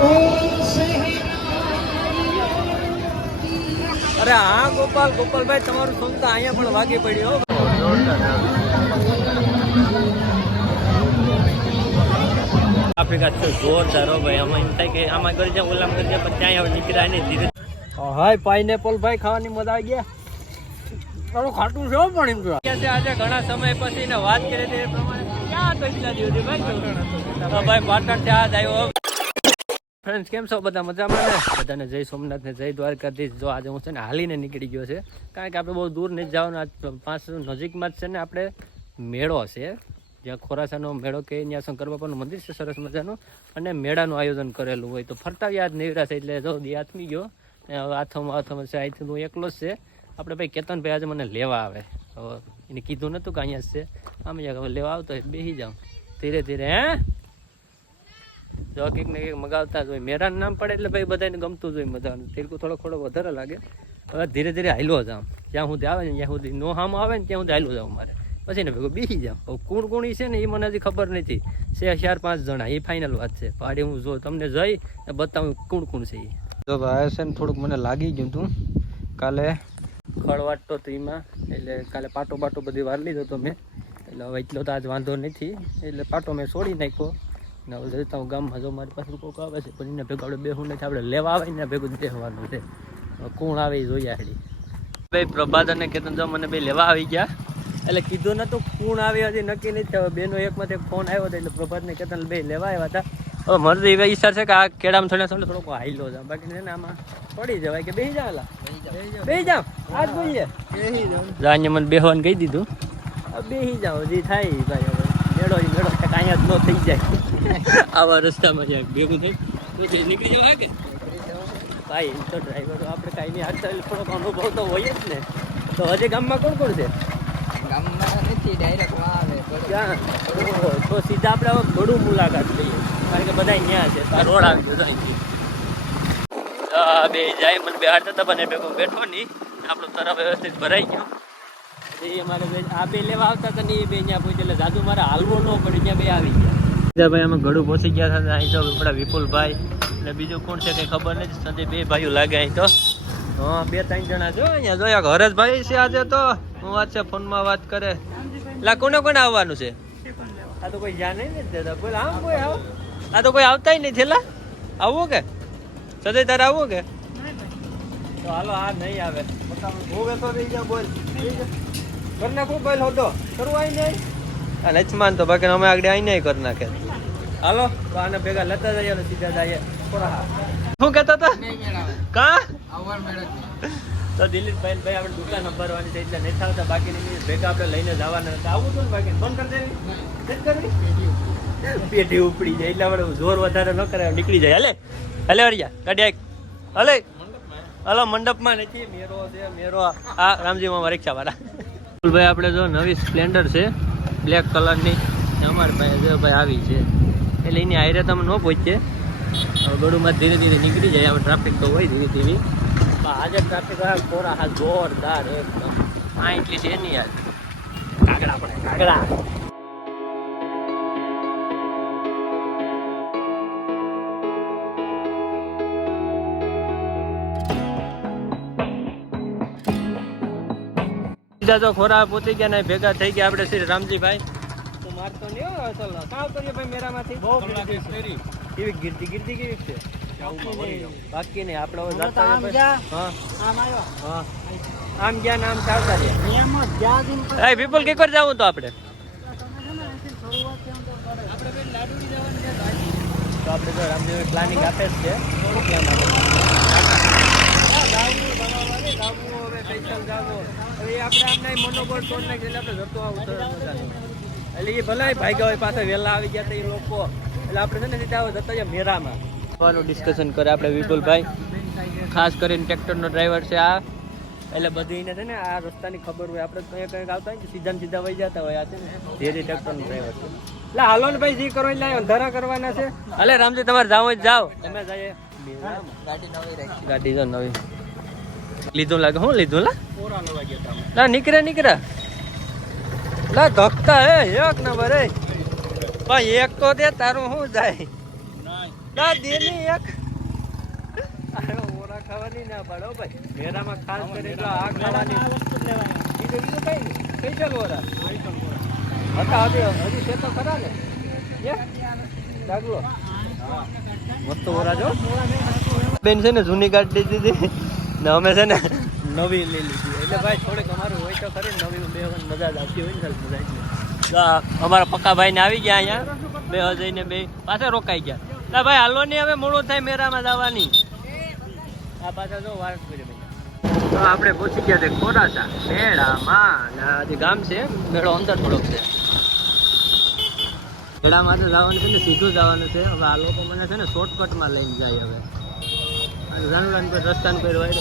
અરે હા ગોપાલભાઈ તમારું સોંગ તો અહીંયા પણ વાગી પડ્યું આફ્રિકા જોરદાર હો ભાઈ. આમાં એમ થાય કે આમાં કરી જાય ઓલામ કરી જાય પણ ત્યાં હવે નીકળ્યા નહીં ધીરે. હાય પાઇનેપલ ભાઈ ખાવાની મજા આવી ગયા. થોડું ખાટું છે પણ એમ તો આજે ઘણા સમય પછી ને વાત કરી તે પ્રમાણે ક્યાં તો એટલા દિવસ ભાઈ પાટણ થી આજ આવ્યો. ફ્રેન્ડ્સ કેમ છો બધા મજામાં ને? બધાને જય સોમનાથ ને જય દ્વારકાધીશ. જો આજે હું છે ને હાલીને નીકળી ગયો છે કારણ કે આપણે બહુ દૂર નથી જવાનું. આજ 5 નજીકમાં જ છે ને આપણે મેળો છે જ્યાં ખોરાસાનો મેળો કે ત્યાં શંકર બાપાનું મંદિર છે સરસ મજાનું અને મેળાનું આયોજન કરેલું હોય તો ફરતા યાદ નીવડા છે એટલે જો દી હાથમી ગયો. હવે હાથોમાં છે અહીંથી હું એકલો જ છે. આપણે ભાઈ કેતનભાઈ આજે મને લેવા આવે. હવે એને કીધું નહોતું કે અહીંયા જ છે આમ હવે લેવા આવતો હોય બેસી જાઉં ધીરે ધીરે. હે જો કંઈક ને કંઈક મગાવતા જ હોય. મેરાનું નામ પડે એટલે ભાઈ બધાને ગમતું જ હોય મજાનું. તીરકું થોડો વધારે લાગે. હવે ધીરે ધીરે હાલો જાઉં જ્યાં સુધી આવે ને જ્યાં સુધી નો હામ આવે ને ત્યાં સુધી હાલો જાઉં મારે પછી ને ભેગું બેસી જાઉં. હવે કોણ છે ને એ મને હજી ખબર નથી. છે 4-5 જણા એ ફાઇનલ વાત છે. પાડી હું જો તમને જઈ બતાવું કોણ છે એ. જો ભાઈ છે ને થોડુંક મને લાગી ગયું હતું કાલે ખળ વાટતો હતો એમાં એટલે કાલે પાટો બધી વાર લીધો હતો મેં એટલે હવે એટલો તો આજ વાંધો નથી એટલે પાટો મેં છોડી નાખ્યો ને હવે જતા હું ગામમાં જો મારી પાસે કોઈક આવે છે પણ એને ભેગું આપણે બેહું નથી. આપણે લેવા આવે ને ભેગું જ બેસવાનું છે. કોણ આવે એ જોઈએ હાડી ભાઈ. પ્રભાત અને કેતન જો મને બે લેવા આવી ગયા એટલે કીધું નતું કોણ આવે હજી નક્કી નથી થયો. બેનો એકમાંથી એક ફોન આવ્યો હતો એટલે પ્રભાત ને કેતન બે લેવા આવ્યા હતા. હવે મારો એવા ઈચ્છા છે કે આ કેળામાં થોડોક હાઈલો જાવ બાકી છે ને આમાં પડી જવાય કે બેસી જાવ બેસી જાવ આજ બોલીએ જાને મને બેહવાનું કહી દીધું. બેસી જાવ જે થાય ભાઈ. હવે મેળો અહીંયા જ ન થઈ જાય આવા રસ્તામાં જ્યાં ભેગું થઈ પછી નીકળી જવા કે ભાઈ. તો ડ્રાઈવરો આપણે કાંઈ નહીં હાલતા થોડોક અનુભવ તો હોય જ ને. તો હજી ગામમાં કોણ છે? ગામમાં નથી ડાયરેક્ટ આવે ક્યાં તો સીધા આપણે હવે ઘડું મુલાકાત લઈએ કારણ કે બધા ત્યાં છે. રોડ આવી ગયો અહીંથી બે જાય મને બે હાથ હતા બને ભેગો બેઠો નહીં આપણું તરફ વ્યવસ્થિત ભરાઈ ગયો. એ અમારે આ બે લેવા આવતા હતા ને એ બે ત્યાં પહોંચે એટલે જાદુ મારે હાલવો ન પડી ત્યાં બે આવી ગયા. ભાઈ અમે ઘડું પહોંચી ગયા હતા. અહીં તો આપણા વિપુલભાઈ અને બીજું કોણ છે કંઈ ખબર નથી. સંજય બે ભાઈઓ લાગે અહીં તો. હા 2-3 જણા જો અહીંયા જોયા. હરેશભાઈ છે આજે તો હું વાત છે ફોનમાં વાત કરે એટલે કોને આવવાનું છે? આ તો કોઈ જ્યાં નહીં દેતા બોલ. આમ કોઈ આવ આ તો કોઈ આવતા નહીં થેલા આવવું કે સદય તારે આવવું કે તો હાલો. આ નહીં આવે હું તો રહી જાઉં બોલ કરી નાખું બોલ હોતો કરું આવી નહીં આ લક્ષ્માન તો બાકી અમે આગળ આવી નહીં કરી નાખે. હાલો તો આને ભેગા લેતા જઈએ સીધા જઈએ. શું કહેતો હતો કા તો દિલીપભાઈ આપણે દુકાન ભરવાની છે એટલે નથી આવતા. બાકી ભેગા આપણે લઈને જવાના હતા. આવું હતું ને બાકી ફોન કરી દેવી પેઢી ઉપડી જાય એટલે આપણે જોર વધારે ન કરે નીકળી જાય. હલે હરિયા ગાડી હલે હલો મંડપમાં નથી મેરો છે મેરો આ રામજીમાં રિક્ષા વાળા ભાઈ. આપણે જો નવી સ્પ્લેન્ડર છે બ્લેક કલરની અમારે ભાઈ જો ભાઈ આવી છે એટલે એની હાઈરે તમે ન પહોંચે. ગળુમાં ધીરે ધીરે નીકળી જાય. હવે ટ્રાફિક તો હોય ધીરે ધીરે આજે ટ્રાફિક કોરા હા જોરદાર એકદમ. આ એટલી છે નહીં યાર કાગડા પડે કાગડા. બીજા તો ખોરા પહોંચી ગયા ને ભેગા થઈ ગયા આપણે શ્રી રામજીભાઈ તો મારતો નહીં હો ચાલ કામ કરીએ ભાઈ મેરામાંથી બહુ કેવી ગીરતી કેવી છે બાકી નહીં આપણે આમ જ્યાં નામ ચાલતા રહ્યા પીપલ કે કર જવું તો આપણે તો આપણે તો રામજીભાઈ પ્લાનિંગ આપે જ છે મનોબળ તોડ નાખે એટલે આપણે જતો આવું એટલે એ ભલે ભાગ્યા હોય પાછા વહેલા આવી ગયા એ લોકો એટલે આપણે છે ને સીધા જતા જાય મેરામાં થવાનું ડિસ્કશન કરે આપણે વિપુલભાઈ. ખાસ કરીને ટ્રેક્ટરનો ડ્રાઈવર છે આ એટલે બધું એને છે ને આ રસ્તાની ખબર હોય. આપણે કંઈક આવતા હોય ને સીધા વહી જતા હોય. આ છે ને ધીરે ટ્રેક્ટરનો ડ્રાઈવર છે એટલે હાલો ને ભાઈ જે કરો એટલે અંધારા કરવાના છે. અલે રામજી તમારે જાવ જ જાઓ તમે જઈએ. ગાડી જો નવી લીધું લાગે શું લીધું લા નીકળે લા ધકતા હે એક નંબર હે ભાઈ. એક તો દે તારું શું જાય ના દેની એક અરે ઓરા ખાવાની ના પાડો ભાઈ મેરામાં ખાસ કરીને જો આ ખાવાની આ વસ્તુ લેવાની બીજું કઈ કઈ ચાલ ઓરા હતા હજી છે તો ખરા ને ડાગલો હા મસ્ત ઓરા જો બેન છે ને જૂની ગાડી દીધી ને અમે છે ને નવી લઈ લીધી એટલે ભાઈ થોડીક અમારું હોય તો ખરી નવી બેવાની મજા જ આવતી હોય ને મજા આવી અમારા પક્કા ભાઈ ને આવી ગયા અહીંયા બે જઈને બે પાછા રોકાઈ ગયા ના ભાઈ હાલો નહીં હવે મોડું થાય મેરામાં જવાની આ પાછા જો વાર કરી ભાઈ તો આપણે પહોંચી ગયા છે ખોરાસા મેળામાં હજી ગામ છે મેળો અંદર થોડોક છે મેળામાં તો જવાનું છે ને સીધું જવાનું છે હવે આ લોકો મને છે ને શોર્ટકટમાં લઈને જાય હવે રણલાન પર રસ્તાનું કોઈ હોય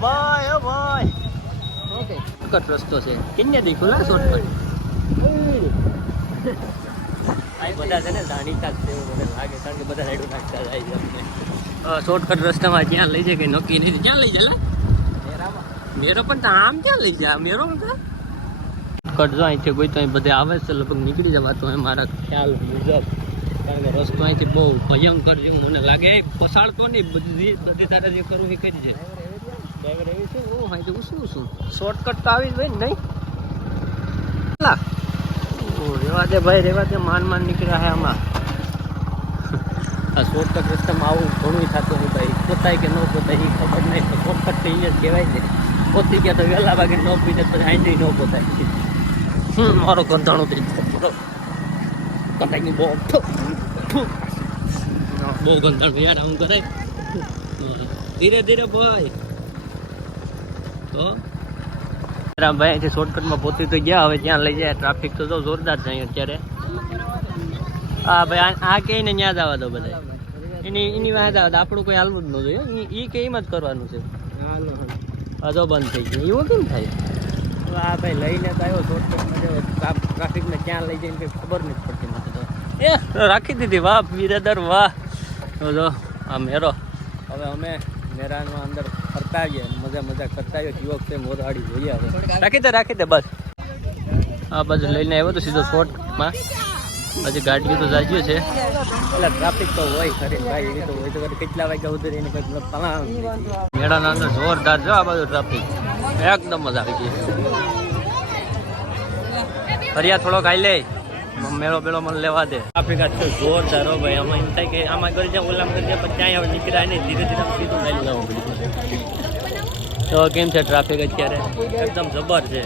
ભાઈ ઓ ભાઈ ઓકે શોર્ટકટ રસ્તો છે કિન્ને દી ખુલ્લા શોર્ટકટ આ બધા છે ને જાણીતા જ છે એવું મને લાગે કારણ કે બધા સાઈડો નાખતા જાય છે અમને શોર્ટકટ રસ્તામાં ક્યાં લઈ જાય કે નક્કી નહીં ક્યાં લઈ જાય મેરો પણ તો આમ ક્યાં લઈ જાય મેરો કટ જો અહીંથી કોઈ તો અહીં બધે આવે છે લગભગ નીકળી જવાતો હોય મારા ખ્યાલ મુજબ કારણ કે રસ્તો અહીંથી બહુ ભયંકર જેવું મને લાગે પસાડતો નહીં બધી તારે જે કરવું એ કરી છે ડ્રાઈવર એવી છે હું અહીંથી શું શોર્ટકટ તો આવી જ હોય ને નહીં રેવા દે ભાઈ રેવા દે માન નીકળ્યા હે આમાં આ શોર્ટકટ રસ્તામાં આવું ઘણું થતું નહીં ભાઈ પોતાય કે ન પોતાય એ ખબર નહીં તો શોર્ટકટ તો અહીંયા જ કહેવાય ને પોતી ગયા તો વહેલા વાગે ન પીને પછી આંટી ન પોતાય મારો ગંધાણું થઈ જાય કટાઈ બહુ ગંધાણું યાર આવું કરાય ધીરે ધીરે ભાઈ તો ભાઈ અહીંથી શોર્ટકટમાં પહોંચી તો ગયા હવે ત્યાં લઈ જાય ટ્રાફિક તો જોરદાર છે અહીં અત્યારે હા ભાઈ આ કે ને ત્યાં જ આવવા દો બધા એની વાત આવે આપણું કોઈ હાલવું જ ન જોઈએ એ કે એમ જ કરવાનું છે હા તો બંધ થઈ ગયું એવું કેમ થાય આ ભાઈ લઈને તો આવ્યો શોર્ટકટમાં ટ્રાફિકને ક્યાં લઈ જઈને કંઈ ખબર નથી પડતી મને તો રાખી દીધી વાહ વીરેદર વાહ જો આ મેરો હવે અમે મેરામાં અંદર ફરતા આવીએ મજા કરતા આવીએ યુવક છે મોરવાડી જોઈએ હવે રાખી દે બસ આ બાજુ લઈને આવ્યો તો સીધો શોર્ટમાં હજી ગાડીઓ તો જાજ્યો છે એટલે ટ્રાફિક તો હોય ખરી ભાઈ એવી તો હોય તો કેટલા વાગ્યા સુધી એને કંઈક મેળાના અંદર જોરદાર જો આ બાજુ ટ્રાફિક એકદમ મજા આવી ગઈ ફરિયા થોડોક આવી લે મેળો બેળો મને લેવા દે ટ્રાફિક આજ તો જોરદાર હો ભાઈ આમાં એમ થાય કે આમાં કરી જાય ઓલામ કરી જાય પણ ત્યાં હવે નીકળ્યા નહીં ધીરે સીધું ચાલી જવું પડ્યું તો કેમ છે ટ્રાફિક અત્યારે એકદમ જબર છે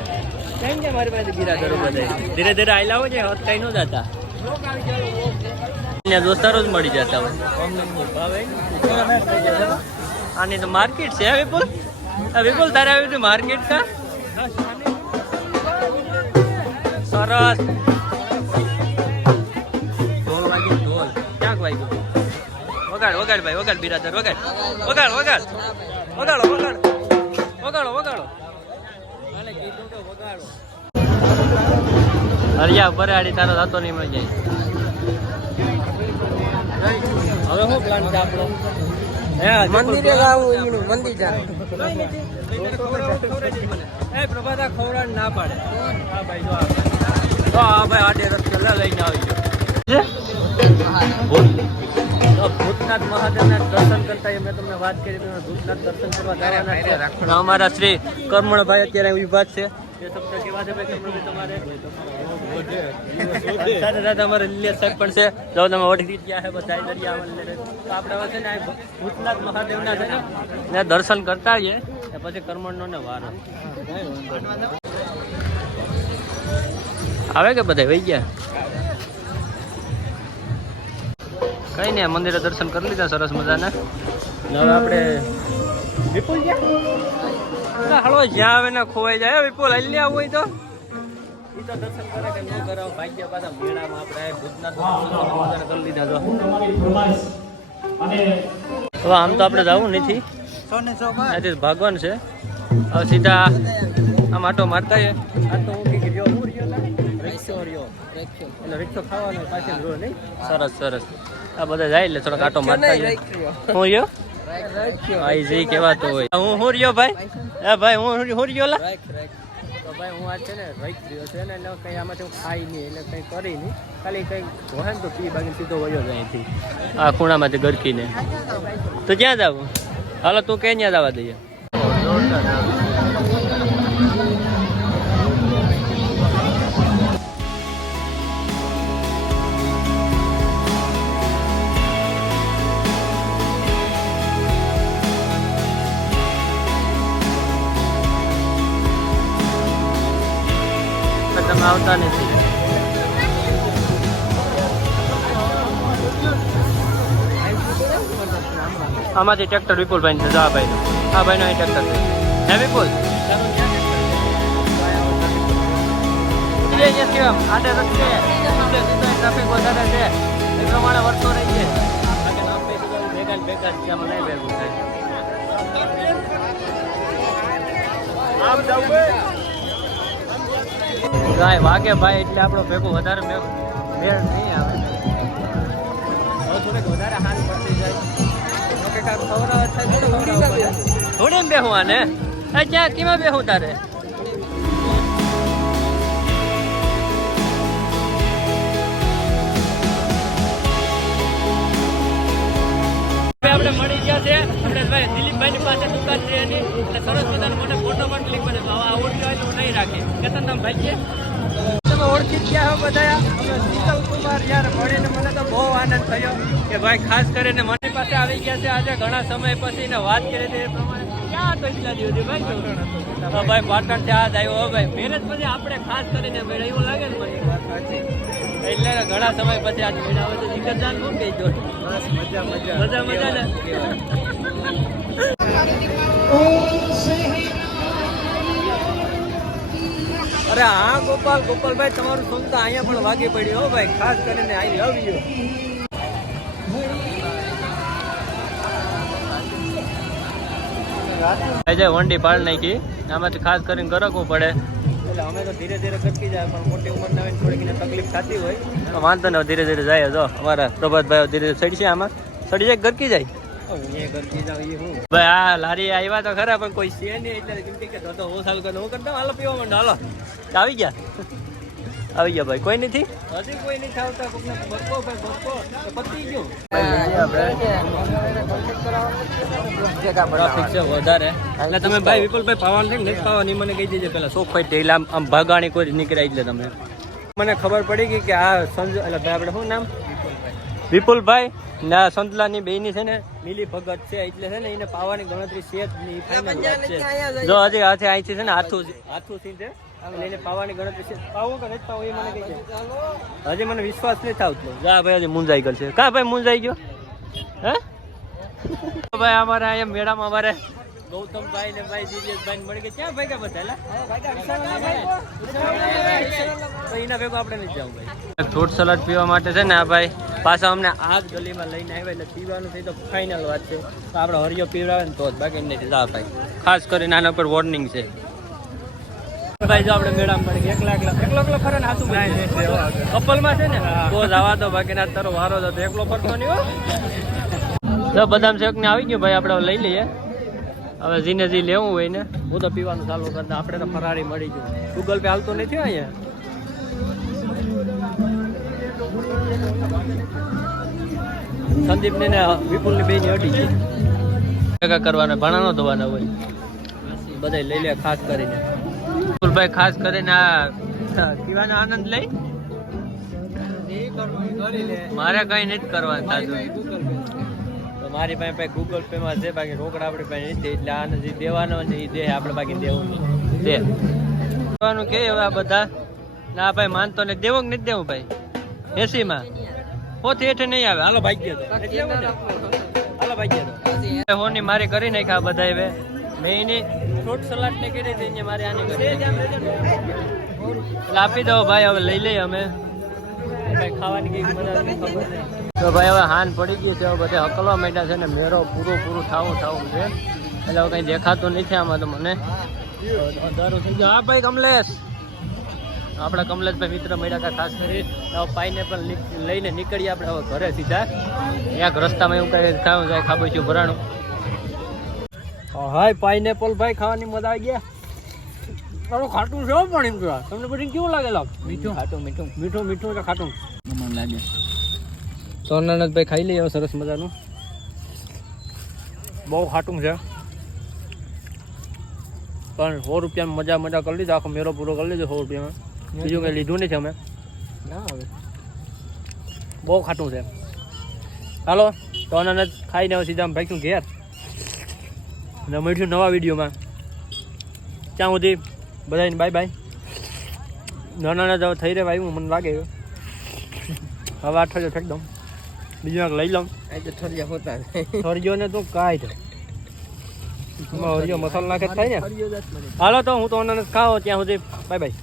કેમ છે મારી પાસે ગીરા કરો બધા ધીરે આવેલા હોય છે હદ કઈ ન જતા દોસ્તારો જ મળી જતા હોય આની તો માર્કેટ છે વિપુલ તારે આવ્યું હતું માર્કેટ કા સરસ ઢોલ વાગી ઢોલ ક્યાંક વાગ્યું વગાડ ભાઈ વગાડ બિરાદર વગાડો હરિયા બરાડી તારો થતો નહીં મળી જાય હવે શું પ્લાન છે આપણો મંદિરે પ્રભાતા ખવડાવ ના પાડે હા ભાઈ જો હા ભાઈ આડે રસ્તે લઈને આવી ગયો ભૂતનાથ મહાદેવના દર્શન કરતા મેં તમને વાત કરી ભૂતનાથ દર્શન કરવા જવાના અમારા શ્રી કર્મણભાઈ અત્યારે વિભાગ છે એ શબ્દ કેવા છે ભાઈ તમારે સાથે સાથે અમારે લીલિયા સાહેબ પણ છે જો તમે ઓળખી ગયા છે બધા દરિયા આપણે છે ને ભૂતનાથ મહાદેવના છે ને દર્શન કરતા આવીએ પછી કર્મણનો ને વાર આવે કે બધા વહી ગયા કઈ નઈ મંદિરે દર્શન કરી લીધા સરસ મજાના હવે આપણે વિપુલ હળવો જ્યાં આવે ને ખોવાઈ જાય વિપુલ હલી આવું હોય તો એ તો દર્શન કરે કે ન કરે ભાગ્ય પાછા મેળામાં આપણે ભૂતનાથ કરી લીધા તો હવે આમ તો આપણે જવું નથી ભાગવાન છે હવે સીધા આમ આટો મારતા આ તો હું ગયો રિક્ષો એટલે રિક્ષો ખાવાનો પાછળ રહ્યો નહીં સરસ આ બધા જાય એટલે થોડોક આટો મારતા હું રહ્યો આઈ જઈ કેવાતો હોય હું રહ્યો ભાઈ હે ભાઈ હું રહ્યો લા ભાઈ હું આજ છે ને રહી ગયો છે ને એટલે કંઈ આમાંથી હું ખાઈ નહીં એટલે કંઈ કરી નહીં, ખાલી કંઈ હોય ને તો પી બાકી સીધો વયો જાય અહીંથી આ ખૂણામાંથી ગરકીને. તો ક્યાં જવું? હાલો તું ક્યાં ત્યાં જવા દઈએ. તમે આવતા નથી. આમાંથી ટ્રેક્ટર વિપુલભાઈ છે. હા ભાઈ, હા ભાઈ નો અહીં ટ્રેક્ટર છે. હે વિપુલ આડે રસ્તે ટ્રાફિક વધારે છે એ પ્રમાણે વર્ષો રહી છે. ભેગા ભેગા નહીં ભેગું થાય. આમ જવું ગાય વાગે ભાઈ એટલે આપણો ભેગું વધારે મેળ નહીં આવે. થોડીક વધારે હાથ પડતી જાય થોડી બેહું આને. ક્યાં કેમાં બેહું તારે? આપણે મળી ગયા છે આપણે ભાઈ દિલીપભાઈ ની પાસે દુકાન છે એની એટલે સરસ મજાનો મને ફોટો પણ ક્લિક કરે. ઓળખ્યો નહીં રાખે કેતન તમે ભાઈ છે તમે ઓળખી ગયા હો બધા. શીતલ કુમાર યાર મળીને મને તો બહુ આનંદ થયો કે ભાઈ ખાસ કરીને મને પાસે આવી ગયા છે આજે ઘણા સમય પછી ને વાત કરી હતી એ પ્રમાણે. ક્યાં તો એટલા દિવસ ભાઈ ભાઈ પાટણ થી આજ આવ્યો ભાઈ મેરેજ પછી આપણે ખાસ કરીને ભાઈ એવું લાગે ને મને એટલે ઘણા સમય પછી આજે મેળા આવે તો દિગ્ગજ જાન શું કહી દો. મજા મજા મજા મજા ને. અરે હા ગોપાલભાઈ તમારું સોંગ તો અહીંયા પણ વાગી પડ્યું હો ભાઈ, ખાસ કરીને આઈ લવ યુ. આજે વંડી પાડ નાખી આમાંથી ખાસ કરીને ગરકવું પડે એટલે અમે તો ધીરે ધીરે ગરકી જાય પણ મોટી ઉંમરના હોય થોડીક તકલીફ થતી હોય તો વાંધો ને ધીરે ધીરે જાય. જો અમારા પ્રભાતભાઈ ધીરે ધીરે ચડી છે આમાં ચડી જાય ગરકી જાય. ભાઈ આ લારી આવ્યા તો ખરા પણ કોઈ છે નહીં એટલે કે તો હું સારું કરું હું કરતા હાલો પીવા માંડો. હાલો આવી ગયા ભાઈ કોઈ નથી હજી કોઈ નહીં આવતા પતી ગયું. ટ્રાફિક છે વધારે એટલે તમે ભાઈ વિપુલભાઈ પાવાનું છે નથી પાવાની મને કહી દેજો પેલા શોખ હોય એટલે આમ ભાગાણી કોઈ નીકળ્યા એટલે તમે મને ખબર પડી ગઈ કે આ સંજય એટલે ભાઈ આપણે શું નામ વિપુલભાઈ ના સંતલાની બેની છે ને મિલી ભગત છે એટલે છે ને એને પાવાની ગણતરી છે જ નહીં. જો હજી હાથે અહીંથી છે ને હાથું સીન છે લઈને પાવાની ગણતરી છે. પાવું કે નથી પાવું એ મને કહી છે હજી મને વિશ્વાસ નથી આવતો. જા ભાઈ હજી મુંજાઈ ગયો છે. કા ભાઈ મુંજાઈ ગયો હે ભાઈ અમારે અહીંયા મેળામાં અમારે ગૌતમભાઈ ને ભાઈ દિવ્યેશભાઈ મળી ગયા. ક્યાં ભાઈ બધા તો એના ભેગો આપણે નથી જવું ભાઈ. ફ્રૂટ સલાડ પીવા માટે છે ને આ ભાઈ પાછા અમને આ જ ગલીમાં લઈને આવ્યા એટલે પીવાનું થઈ તો ફાઇનલ વાત છે. તો આપણે હરિયો પીવડાવે ને તો જ બાકી નથી. જા ભાઈ ખાસ કરીને આના પર વોર્નિંગ છે ભાઈ. જો આપણે મેળામાં પડી એકલા ફરે ને હાથું કપલમાં છે ને તો જવા દો બાકી ના તારો વારો હતો એકલો ફરતો નહીં હો. જો બદામ શેક ને આવી ગયું ભાઈ આપણે લઈ લઈએ હવે જીને જી લેવું હોય ને. હું તો પીવાનું ચાલુ કરતા આપણે તો ફરારી મળી ગયું. ગૂગલ પે હાલતો નથી અહીંયા. સંદીપ ને વિપુલ ની બે ની અડી છે ભેગા કરવાના ભાણા નો ધોવાના હોય બધા લઈ લે ખાસ કરીને. વિપુલભાઈ ખાસ કરીને આ પીવાનો આનંદ લઈ મારે કઈ નથી કરવાનું સાચું. મારી પાસે ગૂગલ પે માં છે બાકી રોકડા આપણી પાસે નથી એટલે આને જે દેવાનો ને એ દે આપણે બાકી દેવું દે દેવાનું કે હવે આ બધા ના ભાઈ માનતો ને દેવું નથી દેવું ભાઈ 80 માં પોતે હેઠે નહીં આવે. હાલો ભાઈ હાલો ભાઈ હોની મારી કરી નાખ્યા બધા હવે મેં એની ફ્રૂટ સલાડ ને કરી હતી મારી આની કરી એટલે આપી દો ભાઈ હવે લઈ લઈએ અમે ભાઈ ખાવાની કઈ મજા ખબર નહીં. તો ભાઈ હવે હાન પડી ગયું છે બધે હકલવા માંડ્યા છે ને મેરો પૂરું થવું છે એટલે હવે કઈ દેખાતું નથી આમાં તો મને અંધારું થઈ ગયું. હા ભાઈ કમલેશ આપણા કમલેશભાઈ મિત્ર મળ્યા ખાસ કરી પાઇનેપલ લઈને નીકળીએ આપણે હવે ઘરે સીધા. એક રસ્તામાં એવું કઈ ખાવું જાય ખાબોચિયું ભરાણું. હાય પાઇનેપલ ભાઈ ખાવાની મજા આવી ગયા. તારું ખાટું છે પણ એમ તો તમને પછી કેવું લાગેલા મીઠું ખાટું મીઠું મીઠું મીઠું એટલે ખાટું મને લાગે તો અનનતભાઈ ખાઈ લઈએ સરસ મજાનું બહુ ખાટું છે પણ 100 રૂપિયામાં મજા કરી લીધા આખો મેરો પૂરો કરી લીધો 100 રૂપિયામાં બીજું કંઈ લીધું નથી અમે ના હવે બહુ ખાટું છે ચાલો તો અનનત ખાઈને હવે સીધા ભાઈ ઘેર અને મળીશું નવા વિડીયોમાં ત્યાં સુધી બધાને બાય બાય નાના હવે થઈ રહ્યા ભાઈ મને લાગે હવે 8 વાગે ફેંક દઉં બીજું લઈ લઉં તો ઠરિયા હોતા હરિયો ને તો કાંઈ હરિયો મસાલો નાખે થાય ને હાલો તો હું તો અનનત ખાઓ ત્યાં સુધી બાય બાય